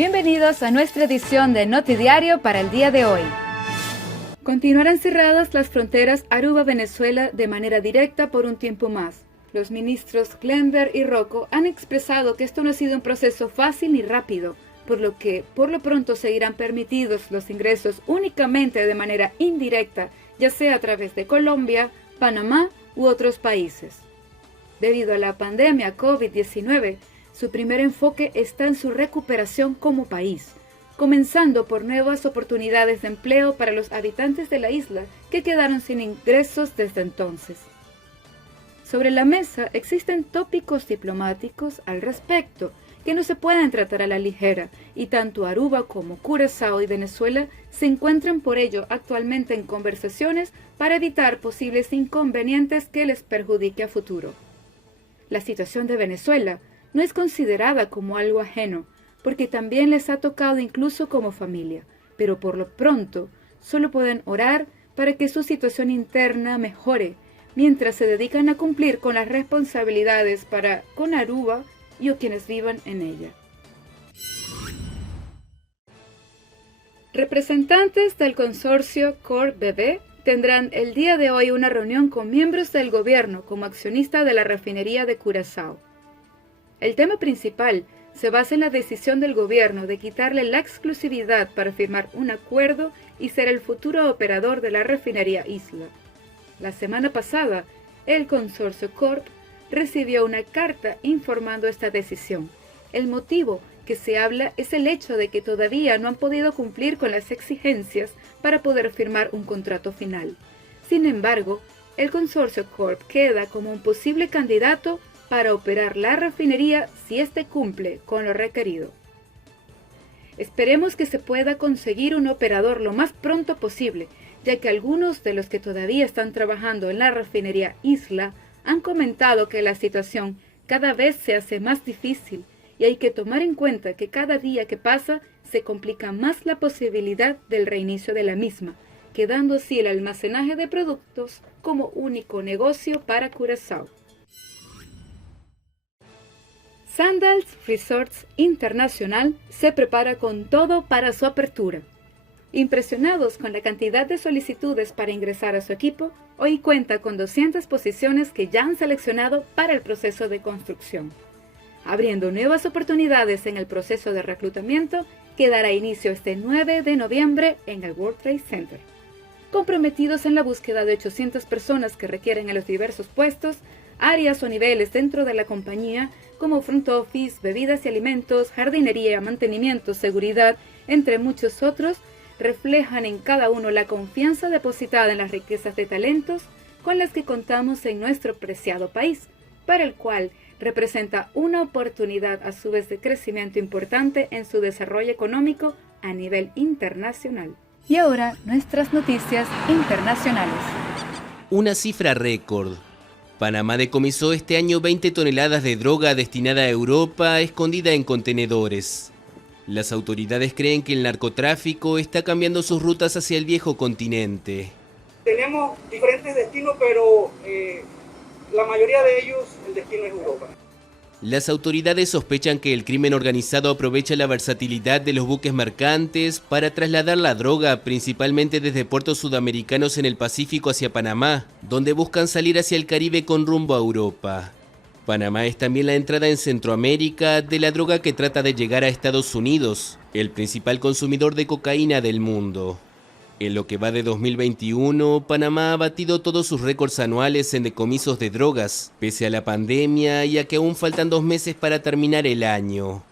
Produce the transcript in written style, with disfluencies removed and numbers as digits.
Bienvenidos a nuestra edición de Notidiario para el día de hoy. Continuarán cerradas las fronteras Aruba-Venezuela de manera directa por un tiempo más. Los ministros Glenberg y Rocco han expresado que esto no ha sido un proceso fácil ni rápido, por lo que por lo pronto seguirán permitidos los ingresos únicamente de manera indirecta, ya sea a través de Colombia, Panamá u otros países. Debido a la pandemia COVID-19, su primer enfoque está en su recuperación como país, comenzando por nuevas oportunidades de empleo para los habitantes de la isla que quedaron sin ingresos desde entonces. Sobre la mesa existen tópicos diplomáticos al respecto que no se pueden tratar a la ligera, y tanto Aruba como Curazao y Venezuela se encuentran por ello actualmente en conversaciones para evitar posibles inconvenientes que les perjudique a futuro. La situación de Venezuela no es considerada como algo ajeno, porque también les ha tocado incluso como familia, pero por lo pronto solo pueden orar para que su situación interna mejore, mientras se dedican a cumplir con las responsabilidades para con Aruba y o quienes vivan en ella. Representantes del consorcio Corp-BV tendrán el día de hoy una reunión con miembros del gobierno como accionista de la refinería de Curazao. El tema principal se basa en la decisión del gobierno de quitarle la exclusividad para firmar un acuerdo y ser el futuro operador de la refinería Isla. La semana pasada, el consorcio Corp recibió una carta informando esta decisión. El motivo que se habla es el hecho de que todavía no han podido cumplir con las exigencias para poder firmar un contrato final. Sin embargo, el consorcio Corp queda como un posible candidato para operar la refinería si éste cumple con lo requerido. Esperemos que se pueda conseguir un operador lo más pronto posible, ya que algunos de los que todavía están trabajando en la refinería Isla han comentado que la situación cada vez se hace más difícil y hay que tomar en cuenta que cada día que pasa se complica más la posibilidad del reinicio de la misma, quedando así el almacenaje de productos como único negocio para Curazao. Sandals Resorts International se prepara con todo para su apertura. Impresionados con la cantidad de solicitudes para ingresar a su equipo, hoy cuenta con 200 posiciones que ya han seleccionado para el proceso de construcción. Abriendo nuevas oportunidades en el proceso de reclutamiento que dará inicio este 9 de noviembre en el World Trade Center. Comprometidos en la búsqueda de 800 personas que requieren en los diversos puestos, áreas o niveles dentro de la compañía como front office, bebidas y alimentos, jardinería, mantenimiento, seguridad, entre muchos otros, reflejan en cada uno la confianza depositada en las riquezas de talentos con las que contamos en nuestro preciado país, para el cual representa una oportunidad a su vez de crecimiento importante en su desarrollo económico a nivel internacional. Y ahora, nuestras noticias internacionales. Una cifra récord. Panamá decomisó este año 20 toneladas de droga destinada a Europa escondida en contenedores. Las autoridades creen que el narcotráfico está cambiando sus rutas hacia el viejo continente. Tenemos diferentes destinos, pero la mayoría de ellos, el destino es Europa. Las autoridades sospechan que el crimen organizado aprovecha la versatilidad de los buques mercantes para trasladar la droga principalmente desde puertos sudamericanos en el Pacífico hacia Panamá, donde buscan salir hacia el Caribe con rumbo a Europa. Panamá es también la entrada en Centroamérica de la droga que trata de llegar a Estados Unidos, el principal consumidor de cocaína del mundo. En lo que va de 2021, Panamá ha batido todos sus récords anuales en decomisos de drogas, pese a la pandemia y a que aún faltan 2 meses para terminar el año.